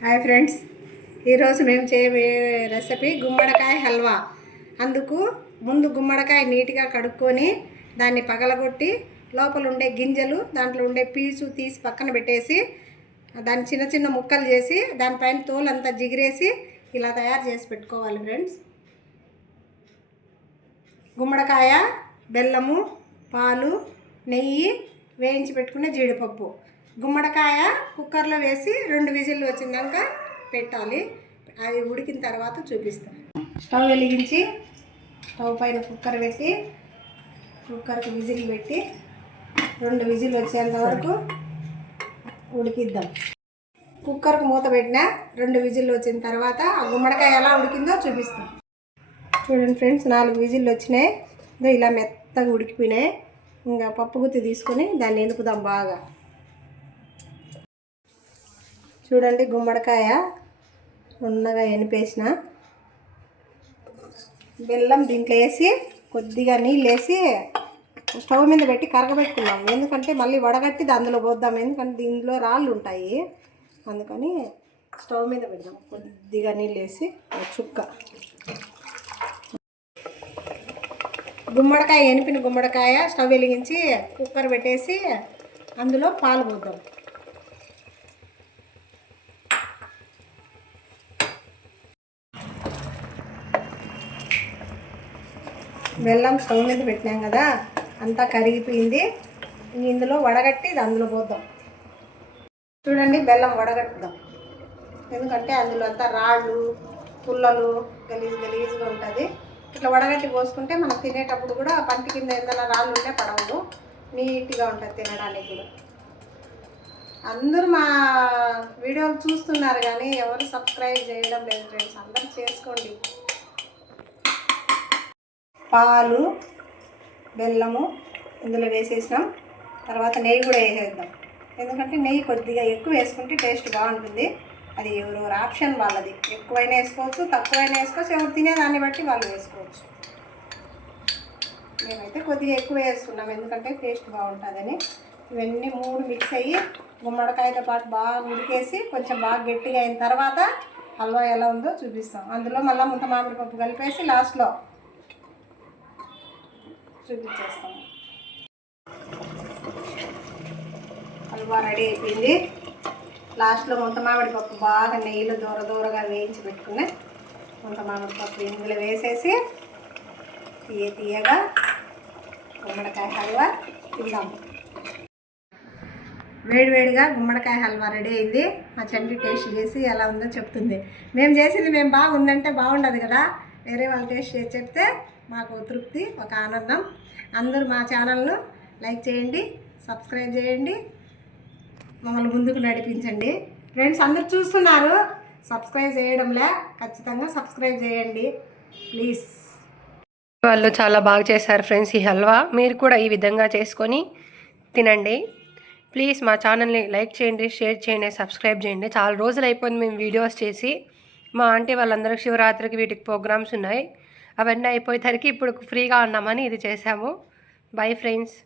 Hi friends. ఈరోజు మేము చేయబోయే రెసిపీ గుమ్మడికాయ హల్వా. అందుకు ముందు గుమ్మడికాయ నీట్గా కడుక్కొని దాన్ని పగలగొట్టి లోపల ఉండే గింజలు దాంట్లో ఉండే పీచు తీసి పక్కన పెట్టేసి దాన్ని చిన్న చిన్న ముక్కలు చేసి దానిపైన తోలంతా జిగిరేసి ఇలా తయారు చేసి పెట్టుకోవాలి ఫ్రెండ్స్. గుమ్మడికాయ బెల్లము పాలు నెయ్యి వేయించి పెట్టుకునే జీడిపప్పు. గుమ్మడికాయ కుక్కర్లో వేసి రెండు విజిల్లు వచ్చినాక పెట్టాలి. అవి ఉడికిన తర్వాత చూపిస్తాను స్టవ్ వెలిగించి స్టవ్ పైన కుక్కర్ పెట్టి కుక్కర్కి విజిల్ పెట్టి రెండు విజిల్ వచ్చేంత వరకు ఉడికిద్దాం. కుక్కర్కి మూత పెట్టిన రెండు విజిల్లు వచ్చిన తర్వాత ఆ గుమ్మడికాయ ఎలా ఉడికిందో చూపిస్తాం. చూడండి ఫ్రెండ్స్ నాలుగు విజిల్లు వచ్చినాయి. ఇలా మెత్తగా ఉడికిపోయినాయి. ఇంకా పప్పు గుత్తి తీసుకొని దాన్ని ఎందుకుదాం బాగా. చూడండి గుమ్మడికాయ ఉన్నగా ఎనిపేసిన బెల్లం దీంట్లో వేసి కొద్దిగా నీళ్ళు వేసి స్టవ్ మీద పెట్టి కరగబెట్టుకున్నాం ఎందుకంటే మళ్ళీ వడగట్టి అందులో పోద్దాం. ఎందుకంటే దీనిలో రాళ్ళు ఉంటాయి. అందుకని స్టవ్ మీద పెడదాం. కొద్దిగా నీళ్ళు వేసి చుక్క. గుమ్మడికాయ ఎనిపిన గుమ్మడికాయ స్టవ్ వెలిగించి కుక్కర్ పెట్టేసి అందులో పాలు పోద్దాం. బెల్లం స్టవ్ మీద పెట్టినాం కదా అంతా కరిగిపోయింది. ఇందులో వడగట్టి ఇది అందులో పోద్దాం. చూడండి బెల్లం వడగట్టుదాం. ఎందుకంటే అందులో అంతా రాళ్ళు పుల్లలు గలీజ్ గలీజ్గా ఉంటుంది. ఇట్లా వడగట్టి పోసుకుంటే మనం తినేటప్పుడు కూడా పంటి కింద ఏదైనా రాళ్ళు ఉంటే పడవదు. నీట్గా ఉంటుంది తినడానికి కూడా. అందరూ మా వీడియోలు చూస్తున్నారు కానీ ఎవరు సబ్స్క్రైబ్ చేయడం లేదు ఫ్రెండ్స్. అందరూ చేసుకోండి. పాలు బెల్లము ఇందులో వేసేసినాం. తర్వాత నెయ్యి కూడా వేసేద్దాం. ఎందుకంటే నెయ్యి కొద్దిగా ఎక్కువ వేసుకుంటే టేస్ట్ బాగుంటుంది. అది ఎవరెవరు ఆప్షన్ వాళ్ళది. ఎక్కువైనా వేసుకోవచ్చు తక్కువైనా వేసుకోవచ్చు ఎవరు తినేదాన్ని బట్టి వాళ్ళు వేసుకోవచ్చు. మేమైతే కొద్దిగా ఎక్కువ వేసుకున్నాం ఎందుకంటే టేస్ట్ బాగుంటుందని. ఇవన్నీ మూడు మిక్స్ అయ్యి గుమ్మడికాయతో పాటు బాగా ఉడికేసి కొంచెం బాగా గట్టిగా అయిన తర్వాత హల్వా ఎలా ఉందో చూపిస్తాం. అందులో మళ్ళీ ముంత మామిడి పప్పు కలిపేసి లాస్ట్లో చూపించేస్తాం. హల్వా రెడీ అయిపోయింది. లాస్ట్లో ముంత మామిడి పప్పు బాగా నెయ్యిలో దూర దూరగా వేయించి పెట్టుకుని ముంత మామిడి పప్పు ఇందులో వేసేసి తీయ తీయగా గుమ్మడికాయ హల్వా తిందాము వేడివేడిగా గుమ్మడికాయ హల్వా రెడీ అయింది. మా చంటి టేస్ట్ చేసి ఎలా ఉందో చెప్తుంది. మేము చేసింది మేము బాగుందంటే బాగుండదు కదా. వేరే వాళ్ళు టేస్ట్ చేసి చెప్తే మాకు తృప్తి ఒక ఆనందం. అందరూ మా ఛానల్ను లైక్ చేయండి సబ్స్క్రైబ్ చేయండి మమ్మల్ని ముందుకు నడిపించండి. ఫ్రెండ్స్ అందరు చూస్తున్నారు సబ్స్క్రైబ్ చేయడంలే ఖచ్చితంగా సబ్స్క్రైబ్ చేయండి ప్లీజ్. వాళ్ళు చాలా బాగా చేశారు ఫ్రెండ్స్ ఈ హల్వా. మీరు కూడా ఈ విధంగా చేసుకొని తినండి. ప్లీజ్ మా ఛానల్ని లైక్ చేయండి షేర్ చేయండి సబ్స్క్రైబ్ చేయండి. చాలా రోజులు అయిపోయింది మేము వీడియోస్ చేసి. మా ఆంటీ వాళ్ళందరూ శివరాత్రికి వీటికి ప్రోగ్రామ్స్ ఉన్నాయి. అవన్నీ అయిపోయేసరికి ఇప్పుడు ఫ్రీగా ఉన్నామని ఇది చేసాము బై ఫ్రెండ్స్